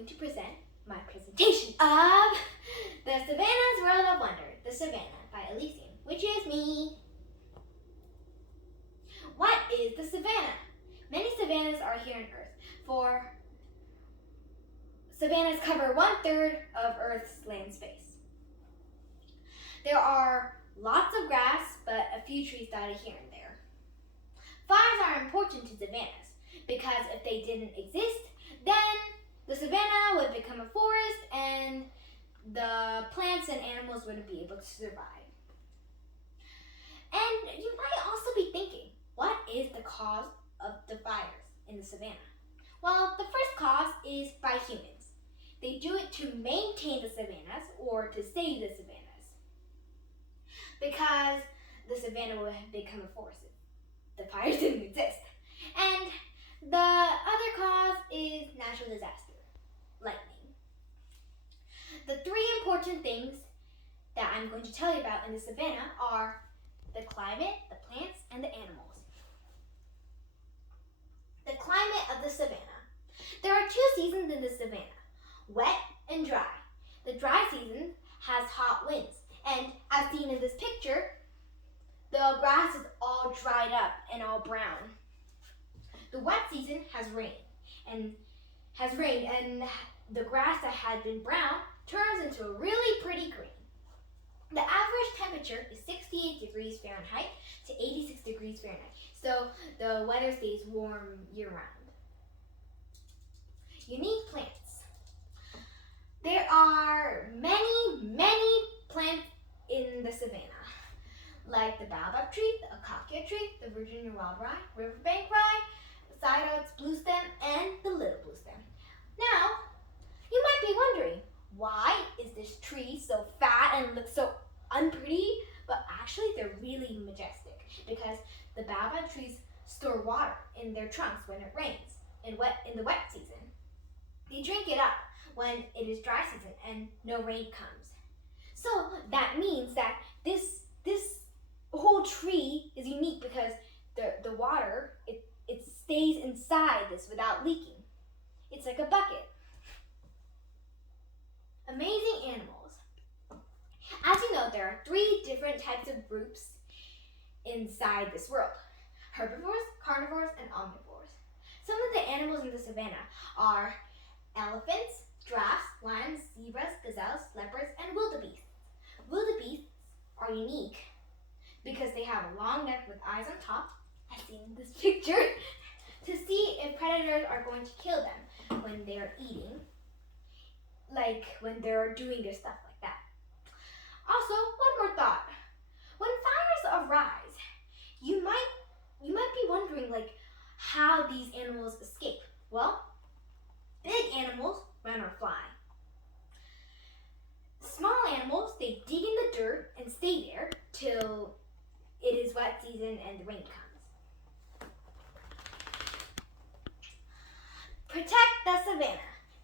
going to present my presentation of The Savanna's World of Wonder, The Savanna by Elise Yoon, which is me. What is the savanna? Many savannas are here on Earth, for savannas cover 1/3 of Earth's land space. There are lots of grass, but a few trees dotted here and there. Fires are important to savannas because if they didn't exist, then the savanna would become a forest and the plants and animals wouldn't be able to survive. And you might also be thinking, what is the cause of the fires in the savanna? Well, the first cause is by humans. They do it to maintain the savannas or to save the savannas, because the savanna would have become a forest if the fires didn't exist. And the other cause is natural disaster, lightning. The three important things that I'm going to tell you about in the savanna are the climate, the plants, and the animals. The climate of the savanna. There are 2 seasons in the savanna, wet and dry. The dry season has hot winds, and as seen in this picture, the grass is all dried up and all brown. The wet season has rained, and the grass that had been brown turns into a really pretty green. The average temperature is 68 degrees Fahrenheit to 86 degrees Fahrenheit, so the weather stays warm year-round. Unique plants. There are many plants in the savanna, like the baobab tree, the acacia tree, the Virginia wild rye, riverbank rye, Sidot's bluestem, and the little bluestem. Now, you might be wondering, why is this tree so fat and looks so unpretty? But actually, they're really majestic because the baobab trees store water in their trunks when it rains in the wet season. They drink it up when it is dry season and no rain comes. So that means that this whole tree is unique because the water, it stays inside this without leaking. It's like a bucket. Amazing animals. As you know, there are 3 different types of groups inside this world: herbivores, carnivores, and omnivores. Some of the animals in the savanna are elephants, giraffes, lions, zebras, gazelles, leopards, and wildebeests. Wildebeests are unique because they have a long neck with eyes on top, as seen in this picture, to see if predators are going to kill them when they are eating, like when they're doing their stuff like that. Also, one more thought. When fires arise, you might be wondering, like, how these animals escape. Well, big animals run or fly. Small animals, they dig in the dirt and stay there till it is wet season and the rain comes. Protect the savanna.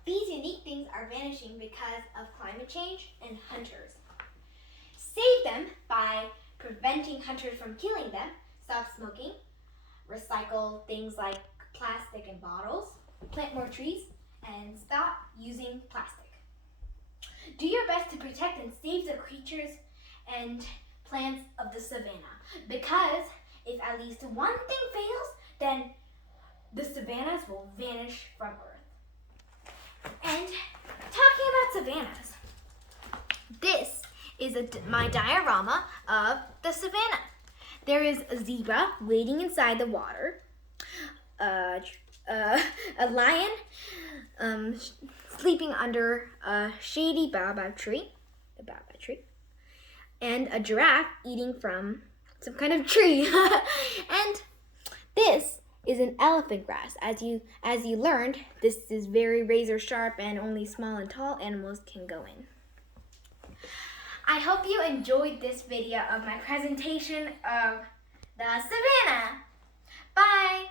These unique things are vanishing because of climate change and hunters. Save them by preventing hunters from killing them. Stop smoking. Recycle things like plastic and bottles. Plant more trees. And stop using plastic. Do your best to protect and save the creatures and plants of the savanna, because if at least one thing fails, then the savannas will vanish from Earth. And talking about savannas, this is my diorama of the savanna. There is a zebra waiting inside the water, a lion sleeping under a shady baobab tree, and a giraffe eating from some kind of tree. And this is an elephant grass. As you learned, this is very razor sharp and only small and tall animals can go in. I hope you enjoyed this video of my presentation of the savanna. Bye!